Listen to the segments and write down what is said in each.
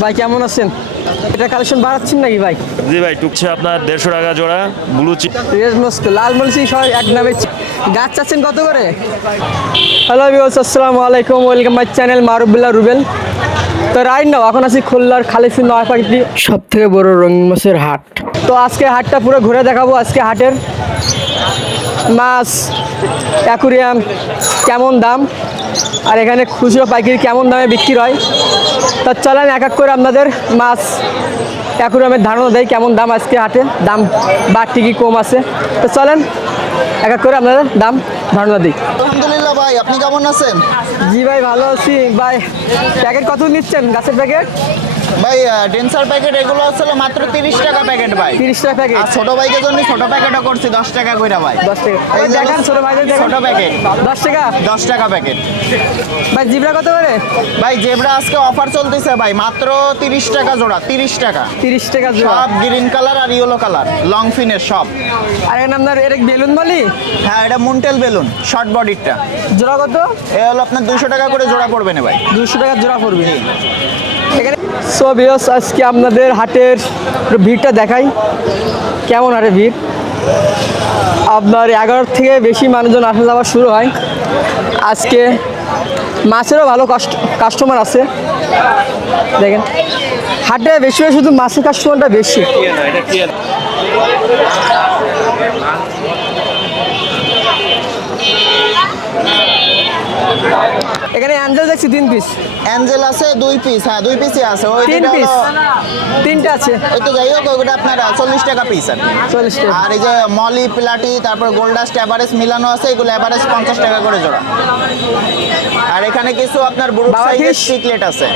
ভাই কেমন আছেন? এটা কালেকশন বাড়াচ্ছেন নাকি ভাই? জি ভাই টুকছে আপনার দেড়শো টাকা জোড়া ব্লু লাল মরিচি সবাই এক নামে গাছ চাচ্ছেন কত করে? হ্যালো বিওস আসসালামু আলাইকুম ওয়েলকাম মাই চ্যানেল মারুবুল্লাহ রুবেল। তো রাইট নাও এখন আছি খুলনার খালিফি নয়াপাটি সব থেকে বড় রঙিন মাছের হাট। তো আজকে হাটটা পুরো ঘুরে দেখাবো আজকে হাটের। মাছ অ্যাকুরিয়াম কেমন দাম? আর এখানে খুচরো পাইকারি কেমন দামে বিক্রি হয়? তা চলেন এক এক করে আপনাদের মাছ অ্যাকুরিয়ামের ধারণা দেয় কেমন দাম আজকে হাটে? দাম বাড়তি কি কম আছে? তো চলেন এক এক করে আপনাদের দাম ধারণা দিই। আলহামদুলিল্লাহ ভাই আপনি কেমন আছেন? জি ভাই ভালো আছি। ভাই প্যাকেট কত নিচ্ছেন? গাছের প্যাকেট? ভাই ডেন্সার প্যাকেট এগুলো হচ্ছে মাত্র তিরিশ টাকা প্যাকেট ভাই। তিরিশ টাকা প্যাকেট আর ছোট বাইকের জন্য ছোট প্যাকেটও করছি দশ টাকা কইরা ভাই। দশ টাকা। এই দেখান ছোট ভাইদের দেখান। ছোট প্যাকেট দশ টাকা? দশ টাকা প্যাকেট ভাই জিবরা কত করে? ভাই জেব্রা আজকে অফার চলতেছে ভাই মাত্র তিরিশ টাকা জোড়া তিরিশ টাকা। তিরিশ টাকা জোড়া। সব গ্রিন কালার আর ইয়েলো কালার লং ফিনের সব। আর এখানে আপনার এর বেলুন বলি? হ্যাঁ এটা মুন্টেল বেলুন শর্ট বডিরটা জোড়া কত? এ হলো আপনার দুশো টাকা করে জোড়া পড়বে না ভাই। দুশো টাকা জোড়া পড়বে। সো বিয়স আজকে আপনাদের হাটের ভিড়টা দেখাই। কেমন হাটে ভিড়? আপনার এগারো থেকে বেশি মানুষজন আসা যাওয়া শুরু হয়। আজকে মাছেরও ভালো কাস্ট কাস্টমার আছে। দেখেন, হাটে বেশি হয় শুধু মাছের কাস্টমারটা বেশি। এখানে অ্যাঞ্জেল দেখছি তিন পিস অ্যাঞ্জেল আছে দুই পিস হ্যাঁ দুই পিসই আছে। ওই তিন দুইটা পিস তিনটা আছে। ওই তো যাই হোক ওইটা আপনার চল্লিশ টাকা পিস আর চল্লিশ টাকা। আর এই যে মলি প্লাটি তারপর গোল্ডাস্ট এভারেজ মিলানো আছে এগুলো এভারেজ পঞ্চাশ টাকা করে জোড়া। আর এখানে কিছু আপনার ব্রুট সাইজের? চিকলেট আছে।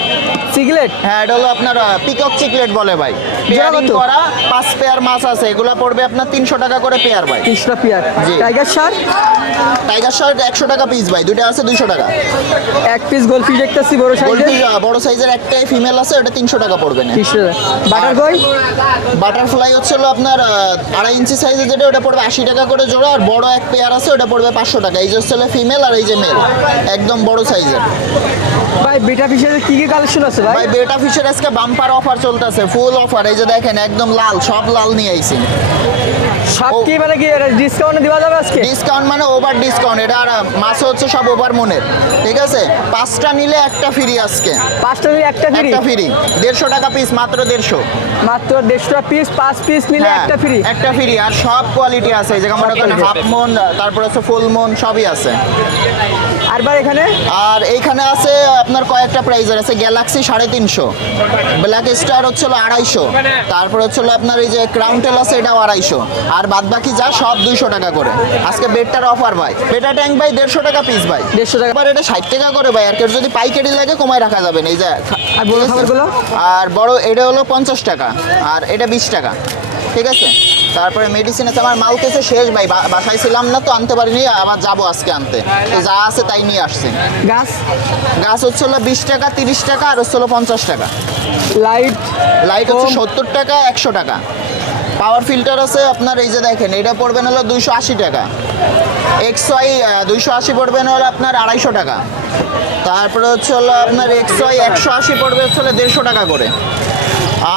সিগলেট হ্যাঁ এটা হলো আপনার পিকক চিকলেট বলে ভাই। পেয়ারিং করা পাঁচ পেয়ার মাছ আছে। এগুলো পড়বে আপনার তিনশো টাকা করে পেয়ার ভাই। তিনশোটা pair. Tiger shark tiger shark একশো টাকা পিস ভাই দুটো আছে দুইশো টাকা। এক পিস গোলফিশ দেখতেছি বড় সাইজের বড় সাইজের একটাই ফিমেল আছে ওটা তিনশো টাকা পড়বে না তিনশো বাটার কই বাটারফ্লাই হচ্ছে আপনার আড়াই ইঞ্চি সাইজের যেটা ওটা পড়বে আশি টাকা করে জোড়া আর বড় এক পেয়ার আছে ওটা পড়বে পাঁচশো টাকা। এই যে হচ্ছে ফিমেল আর এই যে মেল একদম বড় সাইজের ভাই বেটা ফিশের কি কি কালেকশন আছে ভাই? ভাই বেটা ফিশের আজকে বাম্পার অফার চলতেছে ফুল অফার এই যে দেখেন একদম লাল সব লাল নিয়ে আইছি। সব কি মানে কি ডিসকাউন্ট দেওয়া যাবে আজকে? ডিসকাউন্ট মানে ওভার ডিসকাউন্ট এটা আর মাসে হচ্ছে সব ওভার মনের ঠিক আছে? পাঁচটা নিলে একটা ফ্রি আজকে। পাঁচটা নিলে একটা ফ্রি একটা ফ্রি দেড়শো টাকা পিস মাত্র দেড়শো। মাত্র দেড়শোটা পিস পাঁচ পিস নিলে হ্যাঁ, একটা ফ্রি একটা ফ্রি আর সব কোয়ালিটি আছে এই যে মনে করেন হাফ মন তারপর হচ্ছে ফুল মন সবই আছে। আর এখানে? আর এইখানে আছে আপনার কয়েকটা প্রাইজের আছে গ্যালাক্সি সাড়ে তিনশো ব্ল্যাক স্টার হচ্ছিল আড়াইশো তারপর হচ্ছিল আপনার এই যে ক্রাউন টেল আছে এটাও আড়াইশো আর বাদ বাকি যা সব দুইশো টাকা করে। আজকে বেডটার অফার ভাই। বেটা ট্যাঙ্ক ভাই দেড়শো টাকা পিস ভাই। 150 টাকা। এবার এটা ষাট টাকা করে ভাই আর কেউ যদি পাইকারি লাগে কমায় রাখা যাবে না এই যে আর বড় খাবারগুলো? আর বড় এটা হলো পঞ্চাশ টাকা আর এটা বিশ টাকা ঠিক আছে? তারপরে মেডিসিন আছে আমার মাল কেসে শেষ ভাই বাসায় ছিলাম না তো আনতে পারিনি আবার যাব আজকে আনতে। তো যা আছে তাই নিয়ে আসছি। গাছ? গাছ হচ্ছে হলো বিশ টাকা তিরিশ টাকা আর হচ্ছে হলো পঞ্চাশ টাকা। লাইট লাইট হচ্ছে সত্তর টাকা একশো টাকা। পাওয়ার ফিল্টার আছে আপনার এই যে দেখেন এটা পড়বেন হলো দুইশো আশি টাকা। এক্স ওয়াই দুইশো আশি পড়বেন হলো আপনার আড়াইশো টাকা। তারপরে হচ্ছে হলো আপনার এক্স ওয়াই একশো আশি পড়বে হচ্ছে হলো দেড়শো টাকা করে।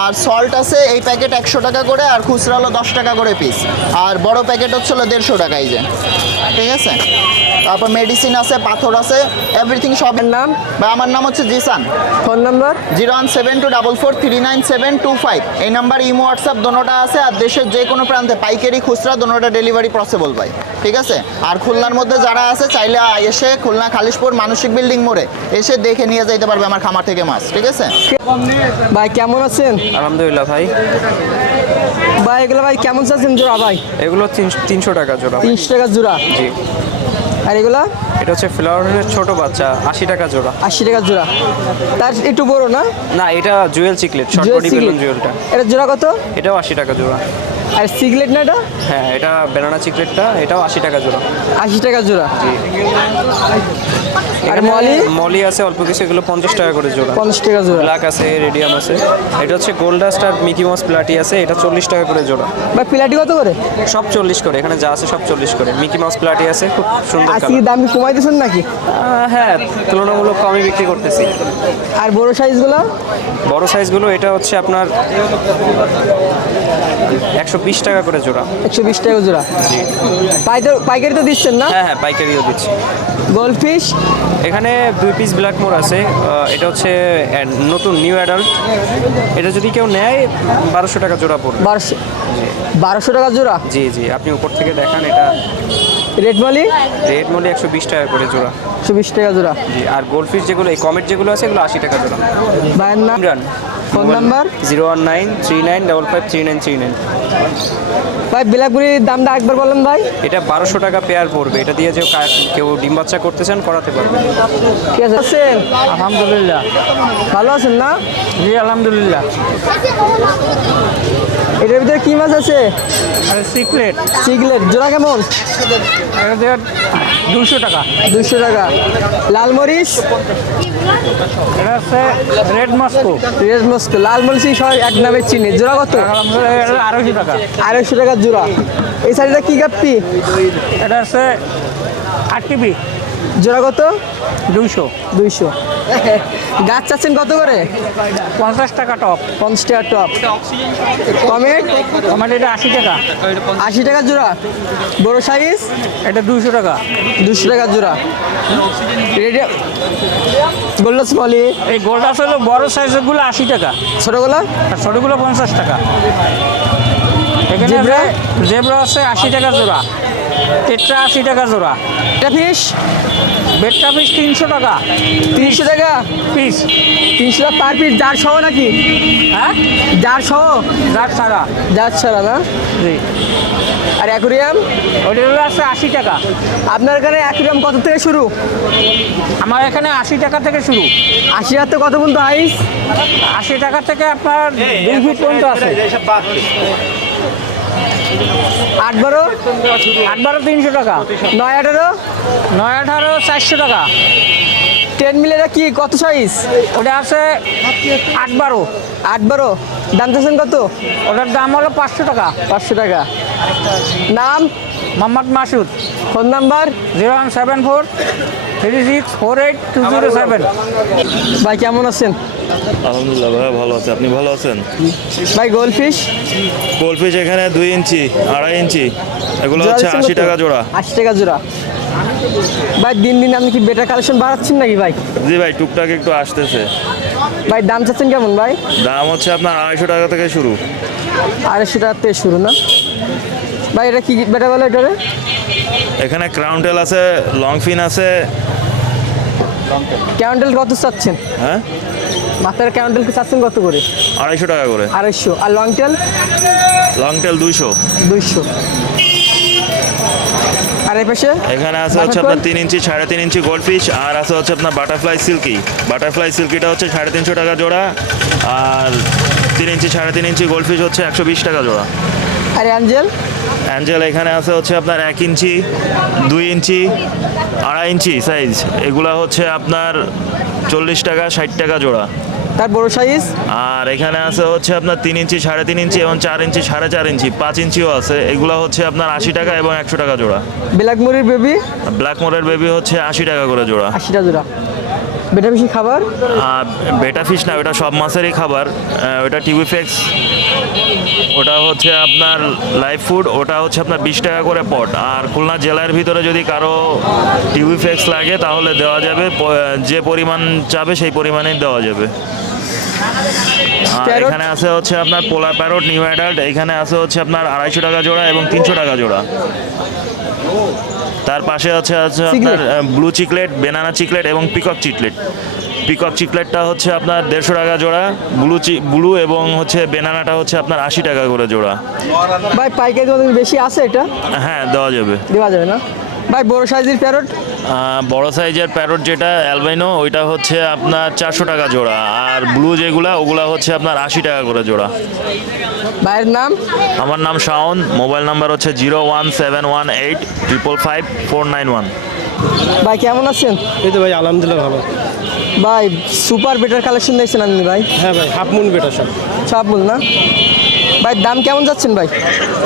আর সল্ট আছে, এই প্যাকেট একশো টাকা করে, আর খুচরা হলো দশ টাকা করে পিস আর বড় প্যাকেট হচ্ছে হলো দেড়শো টাকা, এই যে। ঠিক আছে? তারপর মেডিসিন আছে পাথর আছে এভরিথিং সবের নাম? বা আমার নাম হচ্ছে Zisan. Phone number? Zero one seven two double four three nine seven two five. এই নাম্বার ইমো হোয়াটসঅ্যাপ দোনোটা আছে আর দেশের যে কোনো প্রান্তে পাইকারি খুচরা দোনোটা ডেলিভারি পসিবল ভাই। ঠিক আছে? আর খুলনার মধ্যে যারা আছে চাইলে এসে খুলনা খালিশপুর মানসিক বিল্ডিং মোড়ে এসে দেখে নিয়ে যাইতে পারবে আমার খামার থেকে মাছ ঠিক আছে? ভাই কেমন আছেন? আলহামদুলিল্লাহ ভাই। ভাই এগুলো ভাই কেমন চাচ্ছেন জোড়া ভাই? এগুলো তিন- তিনশো টাকা জোড়া তিনশো টাকা জোড়া। জি। আর এগুলা? এটা হচ্ছে ফ্লাওয়ারের ছোট বাচ্চা আশি টাকা জোড়া। আশি টাকা জোড়া। তার একটু বড় না? না এটা jewel cichlid short body balloon জুয়েলটা এটা জোড়া কত? এটাও আশি টাকা জোড়া। আর সিগলেট না এটা হ্যাঁ এটা ব্যানানা চিকলেটটা এটাও আশি টাকা জোড়া। আশি টাকা জোড়া? আর মলি? মলি আছে অল্প কিছু এগুলো পঞ্চাশ টাকা করে জোড়া। পঞ্চাশ টাকা জোড়া। ব্ল্যাক আছে রেডিয়াম আছে। এটা হচ্ছে গোল্ডাস্ট আর মিকি মাউস প্লাটি আছে এটা চল্লিশ টাকা করে জোড়া। বা প্লাটি কত করে? সব চল্লিশ করে এখানে যা আছে সব চল্লিশ করে। মিকি মাউস প্লাটি আছে খুব সুন্দর আজকে কি দাম কি কমাই দিয়েছেন নাকি হ্যাঁ তুলনামূলক কমই বিক্রি করতেছি। আর বড় সাইজগুলো বড় সাইজগুলো এটা হচ্ছে আপনার একশো বিশ টাকা করে জোড়া। একশো বিশ টাকা জোড়া? পাইকারি পাইকারি তো দিচ্ছেন না? হ্যাঁ হ্যাঁ পাইকারিও দিচ্ছি। গোল্ড ফিশ এখানে দুই পিস ব্ল্যাক মোর আছে। এটা হচ্ছে নতুন নিউ অ্যাডাল্ট। এটা যদি কেউ নেয় বারোশো টাকা জোড়া পড়বে। বারোশো বারোশো টাকা জোড়া? জি জি আপনি উপর থেকে দেখান এটা রেড মালি রেড মূল্য একশো বিশ টাকা করে জোড়া। একশো বিশ টাকা জোড়া। জি আর গোল্ড ফিশ যেগুলো এই কমেট যেগুলো আছে এগুলো আশি টাকা জোড়া। ভাইয়ের নাম? Imran. Phone number? Zero one nine three nine double five three nine three nine. ভাই বিলাপুরির দামটা একবার বলেন ভাই। এটা বারোশো টাকা পেয়ার পড়বে। এটা দিয়ে যে কেউ ডিম বাচ্চা করতে চান করাতে পারবে ঠিক আছে। আছেন আলহামদুলিল্লাহ। ভালো আছেন না? জি আলহামদুলিল্লাহ। এটার ভিতরে কি মাছ আছে? আর সিক্রেট সিগলেট জোড়া কেমন? দুশো টাকা। দুশো টাকা। লাল মরিচ? এটা হচ্ছে রেড মস্কো রেড মস্ক লাল মরিচ সব এক নামে চিনি। জোড়া কত? আড়াইশো টাকা। আড়াইশো টাকা জোড়া। এই শাড়িটা কি গাপ্পি? এটা হচ্ছে আট টিভি জোড়া কত? দুইশো। দুইশো। গাছ চাচ্ছেন কত করে? পঞ্চাশ টাকা টপ। পঞ্চাশ টাকা টপ। কমেট আমার এটা আশি টাকা। আশি টাকা জোড়া। বড় সাইজ? এটা দুশো টাকা। দুশো টাকা জোড়া। গোল্ডাস মলি এই গোলটা হলো বড় সাইজেরগুলো আশি টাকা। ছোটোগুলো? আর ছোটোগুলো পঞ্চাশ টাকা। এখানে? জেব্রা আছে আশি টাকা জোড়া। টেট্রা আশি টাকা জোড়া এটা ফিস বেডটা পিস তিনশো টাকা তিনশো টাকা পিস তিনশো টাকা পার পিস জার সহ নাকি হ্যাঁ জার সহ যার ছাড়া জার ছাড়া না জি আর অ্যাকুরিয়াম ওইটা আছে আশি টাকা আপনার এখানে অ্যাকুরিয়াম কত থেকে শুরু আমার এখানে আশি টাকা থেকে শুরু আশি হাজার থেকে কত পর্যন্ত হাইস আশি টাকা থেকে আপনার দুই ফিট পর্যন্ত আছে আট বারো? আট বারো তিনশো টাকা। নয় আঠারো? নয় আঠারো চারশো টাকা। টেন মিলে কি? কত সাইজ ওটা আছে আট বারো। আট বারো? দাম চাচ্ছেন কত? ওটার দাম হলো পাঁচশো টাকা। পাঁচশো টাকা। নাম? Mohammad Masud. Phone number? Zero one seven four three six four eight two zero seven. ভাই কেমন আছেন? আলহামদুলিল্লাহ ভাই ভালো আছে। আপনি ভালো আছেন? ভাই গোল্ড ফিশ গোলফিশ এখানে দুই ইঞ্চি আড়াই ইঞ্চি। এগুলো হচ্ছে আশি টাকা জোড়া। আশি টাকা জোড়া। ভাই দিন দিন আপনি কি বেটার কালেকশন বাড়াচ্ছেন নাকি ভাই? জি ভাই টুকটাক একটু আসতেছে। ভাই দাম চাচ্ছেন কেমন ভাই? দাম হচ্ছে আপনার আড়াইশো টাকা থেকে শুরু। আড়াইশো টাকা থেকে শুরু না? ভাই এটা কি বেটা বলে এটারে? এখানে ক্রাউন্টেল আছে লং ফিন আছে। ক্যান্ডেল কত চাচ্ছেন? হ্যাঁ? মাথার ক্যান্ডেল চাচ্ছেন কত করে? আড়াইশো টাকা করে। আড়াইশো। আর লং টেল লং টেল দুইশো। দুইশো। আর এই পাশে? এখানে আছে হচ্ছে আপনার তিন ইঞ্চি সাড়ে তিন ইঞ্চি গোল্ডফিশ আর আছে হচ্ছে আপনার বাটারফ্লাই সিল্কি বাটারফ্লাই সিল্কিটা হচ্ছে সাড়ে তিনশো টাকা জোড়া আর তিন ইঞ্চি সাড়ে তিন ইঞ্চি গোল্ডফিশ হচ্ছে একশো বিশ টাকা জোড়া। আর অ্যাঞ্জেল? অ্যাঞ্জেল এখানে আছে হচ্ছে আপনার এক ইঞ্চি দুই ইঞ্চি আড়াই ইঞ্চি সাইজ এগুলা হচ্ছে আপনার চল্লিশ টাকা ষাট টাকা জোড়া। তার বড় সাইজ আর এখানে আছে হচ্ছে আপনার তিন ইঞ্চি সাড়ে তিন ইঞ্চি এবং চার ইঞ্চি সাড়ে চার ইঞ্চি পাঁচ ইঞ্চিও আছে। এগুলো হচ্ছে আপনার আশি টাকা এবং একশো টাকা জোড়া। ব্ল্যাক মুড়ির বেবি ব্ল্যাক মোরের বেবি হচ্ছে আশি টাকা করে জোড়া। আশিটা জোড়া। বেটা বেশি খাবার? আর বেটা ফিশ না ওটা সব মাছেরই খাবার। ওটা টিউবিফেক্স ওটা হচ্ছে আপনার লাইফ ফুড ওটা হচ্ছে আপনার বিশ টাকা করে পট আর খুলনা জেলার ভিতরে যদি কারও টিউবিফেক্স লাগে তাহলে দেওয়া যাবে যে পরিমাণ চাবে সেই পরিমাণেই দেওয়া যাবে। আর এখানে আছে হচ্ছে আপনার পোলার প্যারট নিউ অ্যাডাল্ট এখানে আছে হচ্ছে আপনার আড়াইশো টাকা জোড়া এবং তিনশো টাকা জোড়া। তার পাশে আছে আছে আপনার ব্লু চিকলেট বেনানা চিকলেট এবং পিকক চিকলেট পিকক চিকলেটটা হচ্ছে আপনার দেড়শো টাকা জোড়া ব্লু চি ব্লু এবং হচ্ছে বেনানাটা হচ্ছে আপনার আশি টাকা করে জোড়া। ভাই পাইকারি বেশি আছে এটা? হ্যাঁ দেওয়া যাবে। দেওয়া যাবে না? ভাই বড় সাইজের প্যারট? বড় সাইজের প্যারট যেটা অ্যালবাইনো ওইটা হচ্ছে আপনার চারশো টাকা জোড়া। আর ব্লু যেগুলা ওগুলা হচ্ছে আপনার আশি টাকা করে জোড়া। ভাইয়ের নাম? আমার নাম শাওন মোবাইল নাম্বার হচ্ছে zero one seven one eight triple five four nine one. ভাই কেমন আছেন? এই তো ভাই আলহামদুলিল্লাহ ভালো। ভাই সুপার বেটার কালেকশন দেখছেন আপনি ভাই? হ্যাঁ ভাই হাফ মুন বেটা সব। সব বল না? ভাই দাম কেমন যাচ্ছেন ভাই?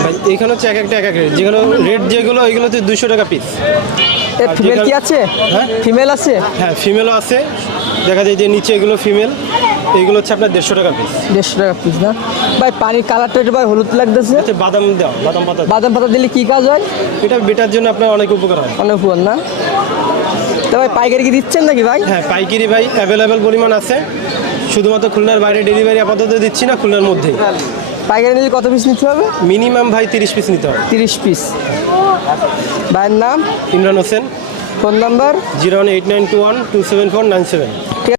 ভাই এখানে হচ্ছে এক একটা এক এক রেট যেগুলো রেট যেগুলো ওইগুলো হচ্ছে দুশো টাকা পিস আর ফিমেল কি আছে? হ্যাঁ? ফিমেল আছে? হ্যাঁ ফিমেলও আছে। দেখা যায় যে নিচে এগুলো ফিমেল এইগুলো হচ্ছে আপনার দেড়শো টাকা পিস দেড়শো টাকা পিস না? ভাই পানির কালারটা একটু ভাই হলুদ লাগতেছে। হচ্ছে বাদাম দেওয়া বাদাম পাতা। বাদাম পাতা দিলে কি কাজ হয়? এটা বেটার জন্য আপনার অনেক উপকার হয়। অনেক পুয়ার না? তো ভাই পাইকারি কি দিচ্ছেন নাকি ভাই? হ্যাঁ পাইকারি ভাই অ্যাভেলেবেল পরিমাণ আছে। শুধুমাত্র খুলনার বাইরে ডেলিভারি আপাতত দিচ্ছি না খুলনার মধ্যেই। পাইকারি নিলে কত পিস নিতে হবে? মিনিমাম ভাই তিরিশ পিস নিতে হবে। তিরিশ পিস ভাইয়ের নাম? Imran Hossain. Phone number? Zero one eight nine two one two seven four nine seven.